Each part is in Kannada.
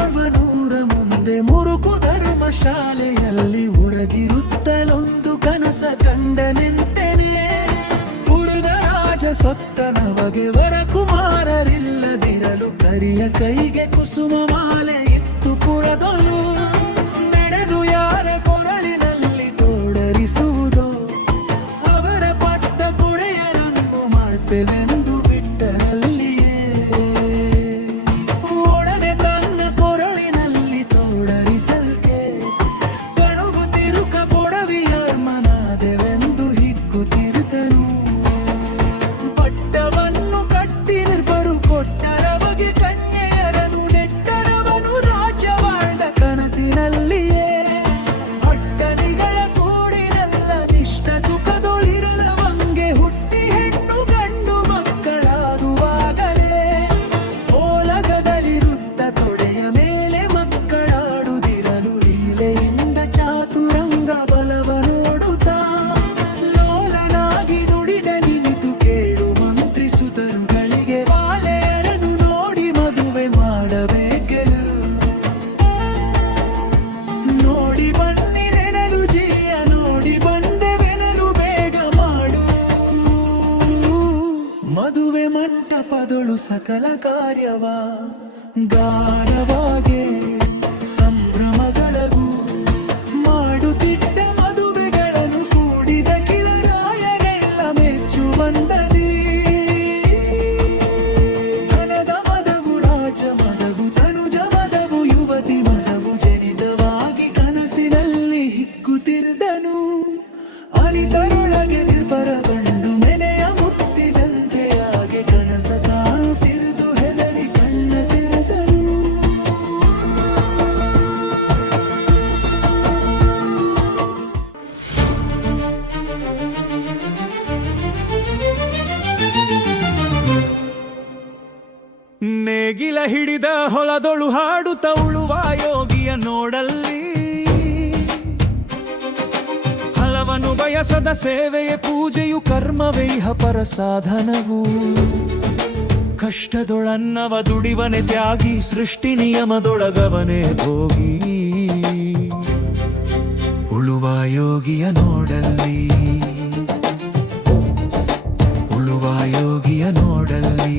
ಓರ್ವನೂರ ಮುಂದೆ ಮುರುಕು ಧರ್ಮ ಶಾಲೆಯಲ್ಲಿ ಉರಗಿರುತ್ತಲೊಂದು ಕನಸ ಕಂಡನೆಂತೆನೆ. ಪುರದ ರಾಜ ಸೊತ್ತನವಗೆ ವರಕುಮಾರರಿಲ್ಲದಿರಲು ಕರಿಯ ಕೈಗೆ ಕುಸುಮ ಮಾಲೆ ಇತ್ತು ಪುರದೊಳು. ನಡೆದು ಯಾರ ಕೊರಳಿನಲ್ಲಿ ತೋಡರಿಸುವುದೋ ಅವರ ಪಟ್ಟ ಕುಡೆಯರನ್ನು ಮಾಡ್ಪೆವೆಂದು ಬಿಟ್ಟರಲ್ಲಿಯೇ. ಒಡನೆ ತನ್ನ ಕೊರಳಿನಲ್ಲಿ ತೋಡರಿಸಲ್ಕೆ ಕಣುಗು ತಿರುಕ ಪೊಡವಿಯರ್ಮನಾದೆವೆಂದು ಹಿಗ್ಗುತ್ತಿರುತ್ತನು. ಪಟ್ಟವನ್ನು ಕಟ್ಟಿ ನಿರ್ಭರು ಕೊಟ್ಟರವಗೆ ಕನ್ಯೆಯರನು ನೆಟ್ಟರವನು ರಾಜ್ಯವಾಳ್ದ ಕನಸಿನಲ್ಲಿಯೇ. ಪಟ್ಟಣಿಗಳ ಕೂಡಿರಲ್ಲ ನಿಷ್ಠ ಸುಖದೊಳಿರಲವಂಗೆ ಹುಟ್ಟಿ ಹೆಣ್ಣು ಗಂಡು ಮಕ್ಕಳಾಗುವಾಗಲೇ. ಓಲಗದಲ್ಲಿರುತ್ತ ತೊಡೆಯ ಮೇಲೆ ಮಕ್ಕಳಾಡುದಿರಲು ಲೀಲೆಯಿಂದ ಚಾತುರಂಗ ಬಲವ ನೋಡುತ್ತಾ ಲೋಲನಾಗಿ ನುಡಿದ ನಿಮಿತು ಕೇಳು ಮಂತ್ರಿಸುತರುಗಳಿಗೆ. ಬಾಲೆಯರನು ನೋಡಿ ಮದುವೆ ಮಾಡಬೇಕೆನು ನೋಡಿ ಬನ್ನಿರೆನಲು ಜಿಯ ನೋಡಿ ಬಂದೆವೆನಲು ಬೇಗ ಮಾಡು. ಮದುವೆ ಮಂಟಪದೊಳು ಸಕಲ ಕಾರ್ಯವ ಗಾಢವಾಗೆ ಸಂಭ್ರಮಗಳಗೂ ಮಾಡುತ್ತಿದ್ದ ಮದುವೆಗಳನ್ನು ಕೂಡಿದ ಕಿಳರಾಯರೆಲ್ಲ ಮೆಚ್ಚು ಬಂದದಿ. ಧನದ ಮದವು ರಾಜ ಮದವು ತನುಜ ಮದವು ಯುವತಿ ಮದವು ಜನಿತವಾಗಿ ಕನಸಿನಲ್ಲಿ ಹಿಗ್ಗುತ್ತಿರುದನು. ಅನಿತರೊಳಗೆ ನಿರ್ಭರ ಗಂಡು ಮೆನೆಯ ಮುತ್ತಿದಂತೆ ಹಾಗೆ ಕನಸ ಕಾಣುತ್ತಿರುದು ಹೆದರಿ ಕಣ್ಣ ತೆರೆದನು. ನೇಗಿಲ ಹಿಡಿದ ಹೊಲದೊಳು ಹಾಡುತ್ತ ಉಳುವ ಯೋಗಿಯ ನೋಡಲ್ಲಿ. ಹಲವನು ಬಯಸದ ಸೇವೆಯ ಪೂಜೆಯು ಕರ್ಮವೇ ಇಹ ಪರ ಸಾಧನವು. ಕಷ್ಟದೊಳನ್ನವ ದುಡಿವನೆ ತ್ಯಾಗಿ ಸೃಷ್ಟಿ ನಿಯಮದೊಳಗವನೇ ಭೋಗಿ. ಉಳುವ ಯೋಗಿಯ ನೋಡಲ್ಲಿ ಉಳುವ ಯೋಗಿಯ ನೋಡಲ್ಲಿ.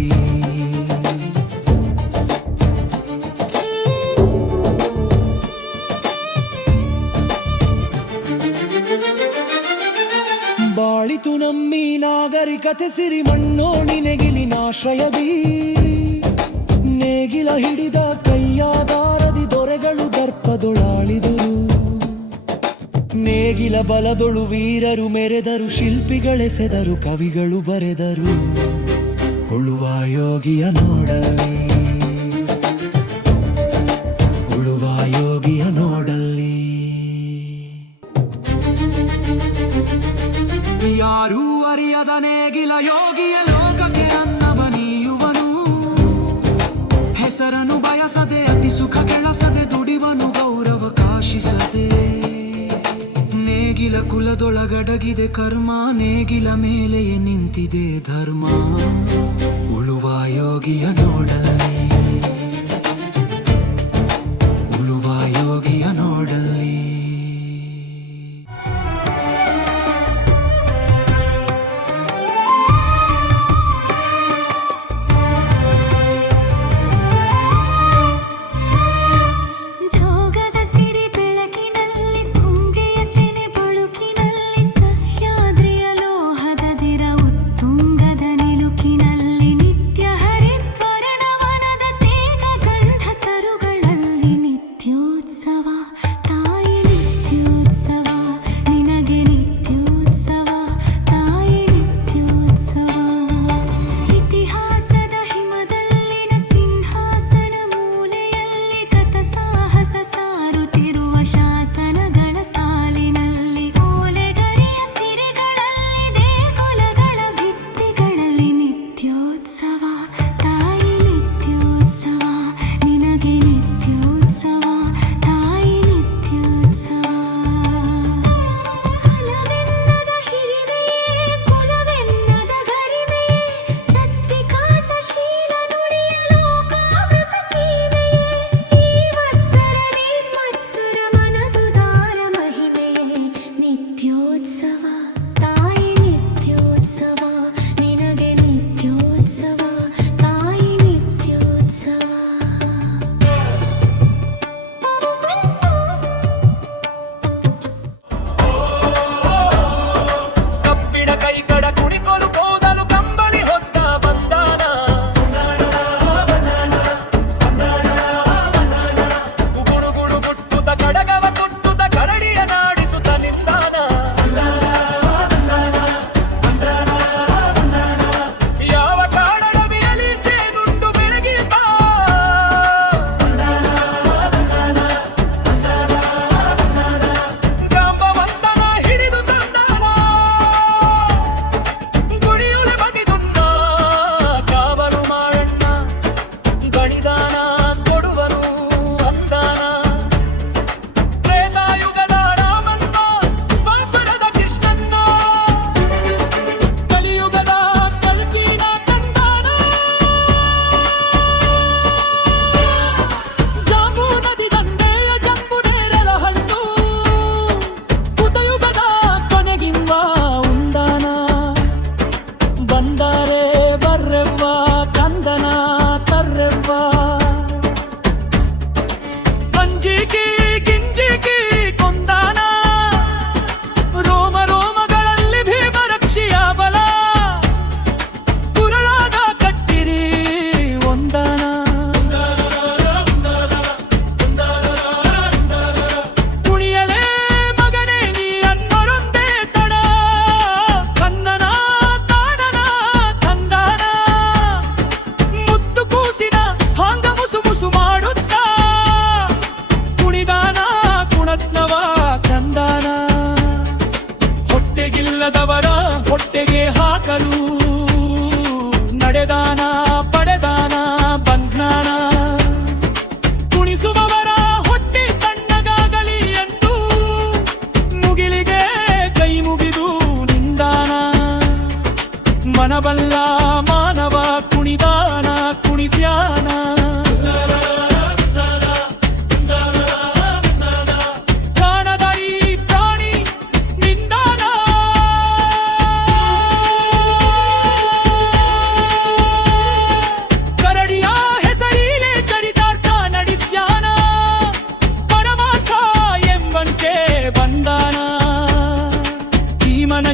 ಬಾಳಿತು ನಮ್ಮಿ ನಾಗರಿಕತೆ ಸಿರಿ ಮಣ್ಣೋಣಿ ನೆಗಿಲಿನಾಶ್ರಯದಿ. ನೇಗಿಲ ಹಿಡಿದ ಕೈಯಾದಾರದಿ ದೊರೆಗಳು ದರ್ಪದೊಳಾಳಿದರು. ನೇಗಿಲ ಬಲದೊಳು ವೀರರು ಮೆರೆದರು ಶಿಲ್ಪಿಗಳೆಸೆದರು ಕವಿಗಳು ಬರೆದರು. ಉಳುವ ಯೋಗಿಯ ನೋಡಲ್ಲಿ ಉಳುವ ಯೋಗಿಯ ನೋಡಲ್ಲಿ. ಯಾರೂ ಅರಿಯದ ನೇಗಿಲ ಯೋಗಿಯ ಲೋಕಕ್ಕೆ ಅನ್ನವ ನೀಯುವನು. ಹೆಸರನ್ನು ಬಯಸದೆ ಅತಿ ಸುಖ ಕೆಳಸದೆ ದುಡಿವನು ಗೌರವ ಕಾಶಿಸದೆ. ನೇಗಿಲ ಕುಲದೊಳಗಡಗಿದೆ ಕರ್ಮ ನೇಗಿಲ ಮೇಲೆಯೇ ನಿಂತಿದೆ ಧರ್ಮ. ಉಳುವ ಯೋಗಿಯ ನೋಡಲ್ಲಿ ಉಳುವ ಯೋಗಿಯ ನೋಡಲ್ಲಿ. ಜೋಗದ ಸಿರಿ ಬೆಳಕಿನಲ್ಲಿ ತುಂಗೆಯ ತೆನೆ ಬಳುಕಿನಲ್ಲಿ ಸಹ್ಯಾದ್ರಿಯ ಲೋಹದ ದಿರ ಉತ್ತುಂಗದ ನಿಲುಕಿನಲ್ಲಿ ನಿತ್ಯ ಹರಿದ್ವರ್ಣ ವನದ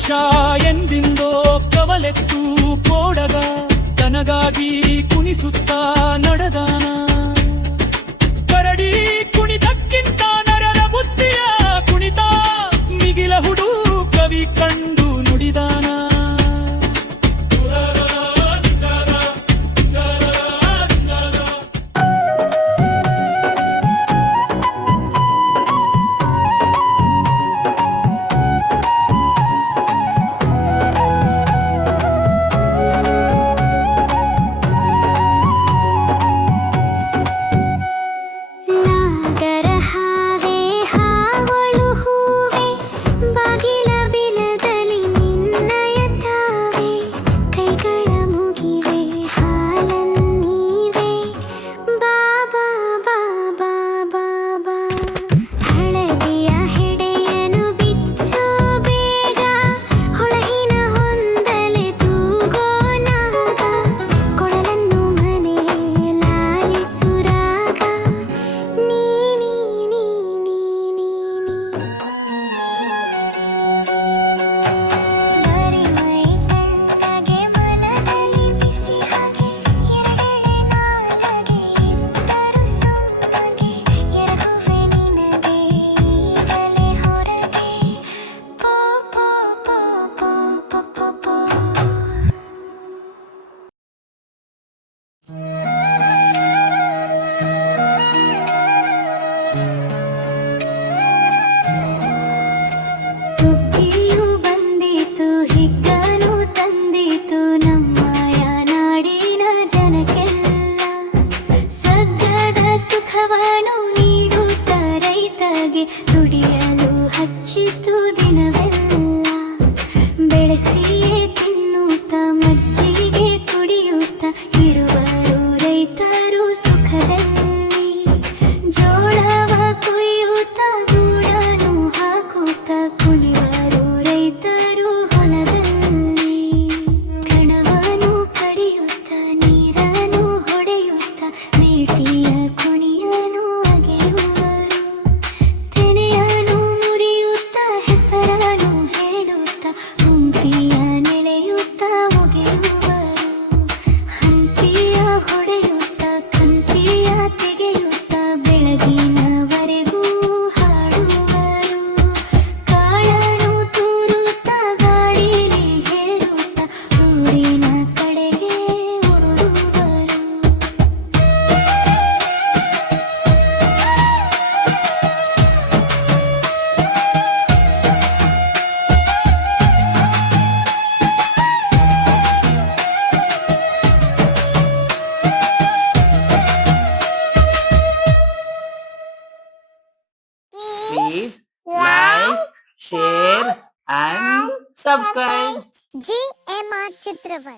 ದೇಶ ಎಂದಿಂದೋ ಕವಲೆತ್ತು ಕೋಡಗ ತನಗಾಗಿ ಕುಣಿಸುತ್ತಾ ನಡೆದಾನ. ಕರಡಿ ಕುಣಿತಕ್ಕಿಂತ ನರರ ಬುದ್ಧಿಯ ಕುಣಿತ ಮಿಗಿಲ ಹುಡು ಕವಿ ಕಂಡು ನುಡಿದಾನ. ನಾಗರ ಹಾವೆ ಹಾವಳು ಹೂವೆ ಬಾಗಿಲ ಬಿಲದಲ್ಲಿ ನಿನ್ನಯ ತಾವೆ ಕೈಗಳ ಮುಗಿವೆ ಹಾಲನ್ನೀವೆ ಬಾಬಾ ಬಾಬಾ ಬಾಬಾ ಹಳದಿಯ ಹೆಡೆಯನು ಬಿಚ್ಚೋ ಬೇಗ ಹೊಳಹಿನ ಹೊಂದಲೆ ತೂಗೋ ನಾಗ ಕೊಳಲನ್ನು ಮನೆ ಲಾಲಿಸುರಾಗ ನೀ ನೀ ನೀ ನೀ ನೀ ನೀ ಬರಿ ಮೈ ತಣ್ಣಗೆ ಮನದಲ್ಲಿ ಬಿಸಿ ಹಾಗೆ ಎರಡೆಳೆ ನಾಲಗೆ ಇದ್ದರು ಸುಮ್ಮಗೆ ಎರಗುವೆ ನಿನಗೆ ಈಗಲೇ ಹೊರಗೆ ಪೋ ಪೋ ಪೋ ಪೋ ಪೋ ಪೋ ಪೋ. ಸುಗ್ಗಿಯು ಬಂದಿತು ಹಿಗ್ಗನು ತಂದಿತು ನಮ್ಮಯ ನಾಡಿನ ಜನಕ್ಕೆಲ್ಲ ಸಗ್ಗದ ಸುಖವನ್ನು ನೀಡುತ್ತ ರೈತಗೆ ದುಡಿಯಲು ಹಚ್ಚಿತು ದಿನವೆಲ್ಲ ಬೆಳೆಸಿಯೇ ತಿನ್ನುತ್ತ ಮಜ್ಜಿಗೆ ಕುಡಿಯುತ್ತ ಇರುವರು ರೈತರು ಸುಖದಲ್ಲಿ ಜೋಳವ ಕೊಯ್ಯುತ್ತ ಗೂಡನು ಹಾಕುತ್ತ ಕುಣಿವರು ರೈತರು ಹೊಲದಲ್ಲಿ ಕಣವನು ಕಡಿಯುತ್ತ ನೀರನ್ನು ಹೊಡೆಯುತ್ತ ಮೇಟಿಯ ಕುಣಿಯನು ಅಗೆಯುವರು ತೆನೆಯನು ಮುರಿಯುತ್ತ ಹೆಸರನು ಹೇಳುತ್ತ ಗುಂಪಿಯ ನೆಲೆಯುತ್ತ ಒಗೆಯುವರು ಹಂಪಿಯ ಹೊಡೆಯುತ್ತ ಕಂತಿಯ ತೆಗೆಯುತ್ತ ಬೆಳಗಿನವರೆಗೂ ಹಾಡುವರು ಕಾಳನು ತೂರುತ್ತ ಗಾಳಿಲಿ ಹೇಳುತ್ತ ಊರಿನ ಕಡೆಗೆ ಓಡುವರು. Please like, share and subscribe. GMR ಚಿತ್ರವನ್